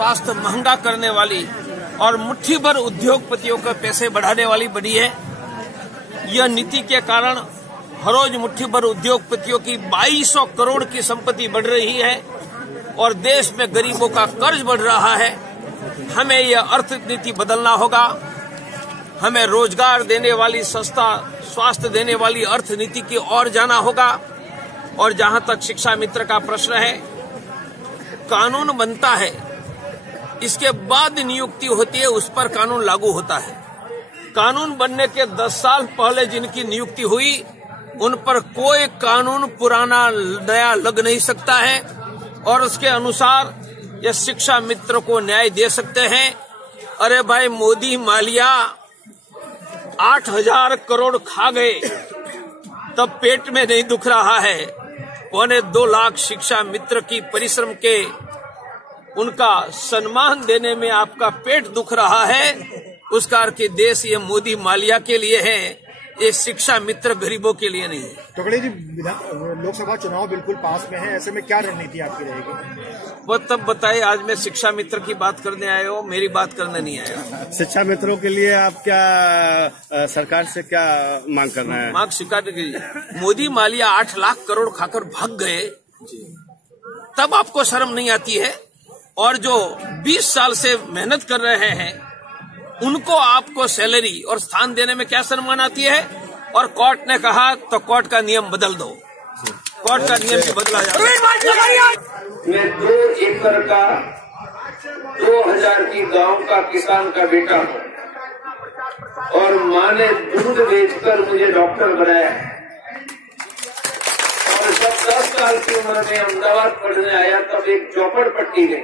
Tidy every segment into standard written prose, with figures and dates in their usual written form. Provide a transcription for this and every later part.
स्वास्थ्य महंगा करने वाली और मुट्ठी भर उद्योगपतियों के पैसे बढ़ाने वाली बनी है। यह नीति के कारण हर रोज मुट्ठी भर उद्योगपतियों की 2200 करोड़ की संपत्ति बढ़ रही है और देश में गरीबों का कर्ज बढ़ रहा है। हमें यह अर्थनीति बदलना होगा। हमें रोजगार देने वाली, सस्ता स्वास्थ्य देने वाली अर्थनीति की ओर जाना होगा। और जहां तक शिक्षा मित्र का प्रश्न है, कानून बनता है, इसके बाद नियुक्ति होती है, उस पर कानून लागू होता है। कानून बनने के 10 साल पहले जिनकी नियुक्ति हुई, उन पर कोई कानून पुराना नया लग नहीं सकता है और उसके अनुसार ये शिक्षा मित्र को न्याय दे सकते हैं। अरे भाई, मोदी मालिया 8000 करोड़ खा गए, तब पेट में नहीं दुख रहा है। 2.25 लाख शिक्षा मित्र की परिश्रम के उनका सम्मान देने में आपका पेट दुख रहा है। उसका अर्थ देश ये मोदी मालिया के लिए है, ये शिक्षा मित्र गरीबों के लिए नहीं है। टुकड़े जी, लोकसभा चुनाव बिल्कुल पास में है, ऐसे में क्या रणनीति आपकी रहेगी? वो तब बताइए। आज मैं शिक्षा मित्र की बात करने आए हो, मेरी बात करने नहीं आया। शिक्षा मित्रों के लिए आप क्या सरकार से क्या मांग करना है? मांग स्वीकार कीजिए। मोदी मालिया 8 लाख करोड़ खाकर भाग गए, तब आपको शर्म नहीं आती है? और जो 20 साल से मेहनत कर रहे हैं, उनको आपको सैलरी और स्थान देने में क्या शर्म आती है? और कोर्ट ने कहा तो कोर्ट का नियम बदल दो। कोर्ट का नियम भी बदला जाए। मैं 2 एकड़ का 2000 की गांव का किसान का बेटा हूँ और माँ ने दूध बेचकर मुझे डॉक्टर बनाया। और जब 10 साल की उम्र में अहमदाबाद पढ़ने आया, तब एक चौपड़पट्टी में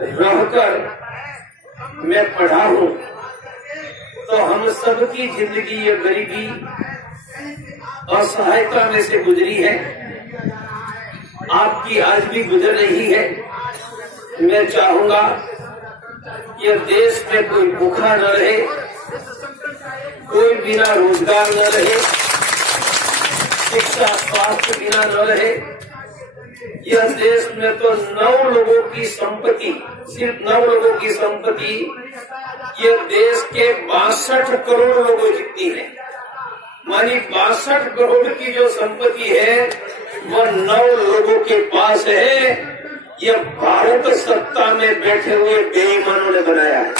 रहकर मैं पढ़ा हूँ। तो हम सबकी जिंदगी ये गरीबी असहायता में से गुजरी है। आपकी आज भी गुजर रही है। मैं चाहूंगा कि देश में कोई भूखा न रहे, कोई बिना रोजगार न रहे, शिक्षा स्वास्थ्य बिना न रहे। यह देश में तो 9 लोगों की संपत्ति, सिर्फ 9 लोगों की संपत्ति यह देश के 62 करोड़ लोगों जितनी है। मानी 62 करोड़ की जो संपत्ति है वह 9 लोगों के पास है। यह भारत सत्ता में बैठे हुए बेईमानों ने बनाया है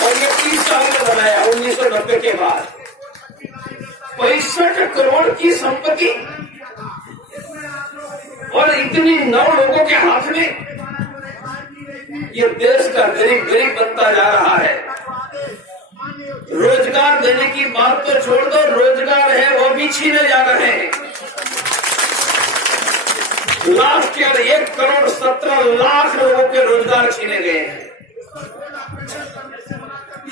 और ये 30 साल में बनाया, 1990 के बाद। 65 करोड़ की संपत्ति और इतनी 9 लोगों के हाथ में। ये देश का गरीब गरीब बनता जा रहा है। रोजगार देने की बात तो छोड़ दो, रोजगार है वो भी छीने जा रहे हैं। लास्ट ईयर 1 करोड़ 17 लाख लोगों के रोजगार छीने गए हैं।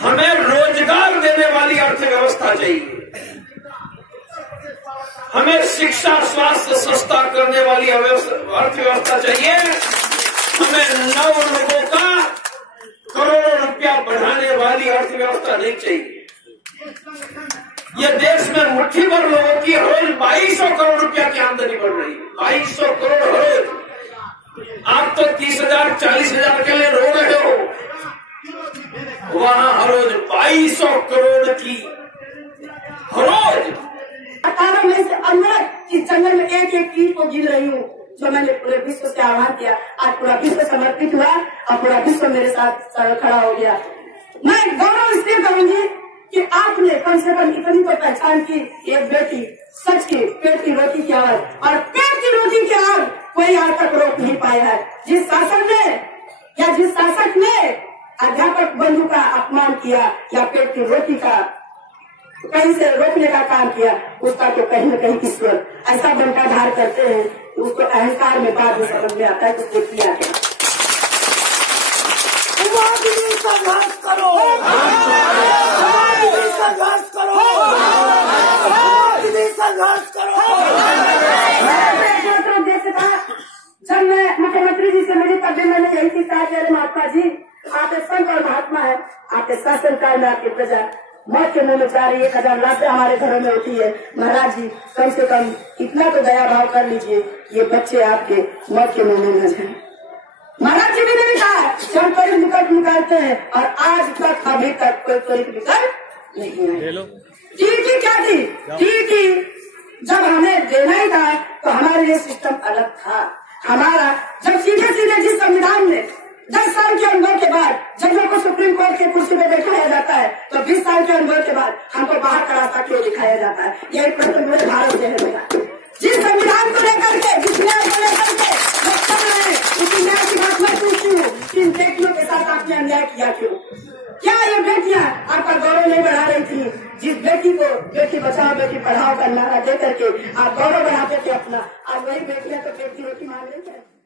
हमें रोजगार देने वाली अर्थव्यवस्था चाहिए। हमें शिक्षा स्वास्थ्य सस्ता करने वाली अर्थव्यवस्था चाहिए। हमें 9 लोगों का करोड़ों रुपया बढ़ाने वाली अर्थव्यवस्था नहीं चाहिए। यह देश में मुट्ठी भर लोगों की रोज 2200 करोड़ रुपया की आमदनी बढ़ रही है। 2200 करोड़ रोज। आप तो 30,000 40,000 के लिए रो रहे हो, वहां हर रोज 2200 करोड़ की हर रोज। 18 में से अमृत इस जंगल में एक एक कीट को गिन रही हूँ, जो मैंने पूरे विश्व से आह्वान किया। आज पूरा विश्व समर्पित हुआ और पूरा विश्व मेरे साथ खड़ा हो गया। मैं गौरव इसलिए करूंगी कि आपने कम से कम इतनी को पहचान की, एक बेटी सच की पेट की रोटी की आग, और पेट की रोटी की आग कोई आज तक रोक नहीं पाया है। जिस शासन ने या जिस शासक ने अध्यापक बंधु का अपमान किया या पेट की रोटी का कहीं से रोकने का काम किया, उसका तो कहीं न कहीं ईश्वर ऐसा बंटाधार करते हैं कि उसको अहंकार में बाद में समझ में आता है कि उसने किया क्या। संघर्ष करो, संघर्ष करो, संघर्ष करो। जब मैं मुख्यमंत्री जी से मिली तब भी मैंने यही चीज कहा कि अरे महात्मा जी, आपके संत और महात्मा है, आपके शासन काल में आपकी प्रजा मौत के मुंह में जा रही है। 1000 लाशें हमारे घरों में होती है। महाराज जी, कम से कम इतना तो दया भाव कर लीजिए, ये बच्चे आपके मौत के मुंह में न जाए। जब त्वरित विकल्प निकालते हैं और आज तक अभी तक कोई त्वरित विकल्प नहीं है। टीटी क्या थी? टीटी जब हमें देना ही था तो हमारे लिए सिस्टम अलग था। हमारा जब सीधे सीधे जिस संविधान में 10 साल के अनुभव के बाद जब लोग को सुप्रीम कोर्ट के कुर्सी पे बैठाया जाता है तो 20 साल के अनुभव के बाद हमको बाहर का रास्ता क्यों दिखाया जाता है? यही प्रश्न पूरे भारत से है मेरा। जिस संविधान को लेकर के, जिस न्याय को लेकर के लोग कर रहे हैं, उसी न्याय की बात मैं पूछती हूँ कि इन बेटियों के साथ आपने अन्याय किया क्यों? क्या ये बेटियां आपका गौरव नहीं बढ़ा रही थी? जिस बेटी को बेटी बचाओ बेटी पढ़ाओ का नारा दे करके आप गौरव बढ़ाते थे अपना, आज वही बेटियां तो बेटी रोटी मांग रही है।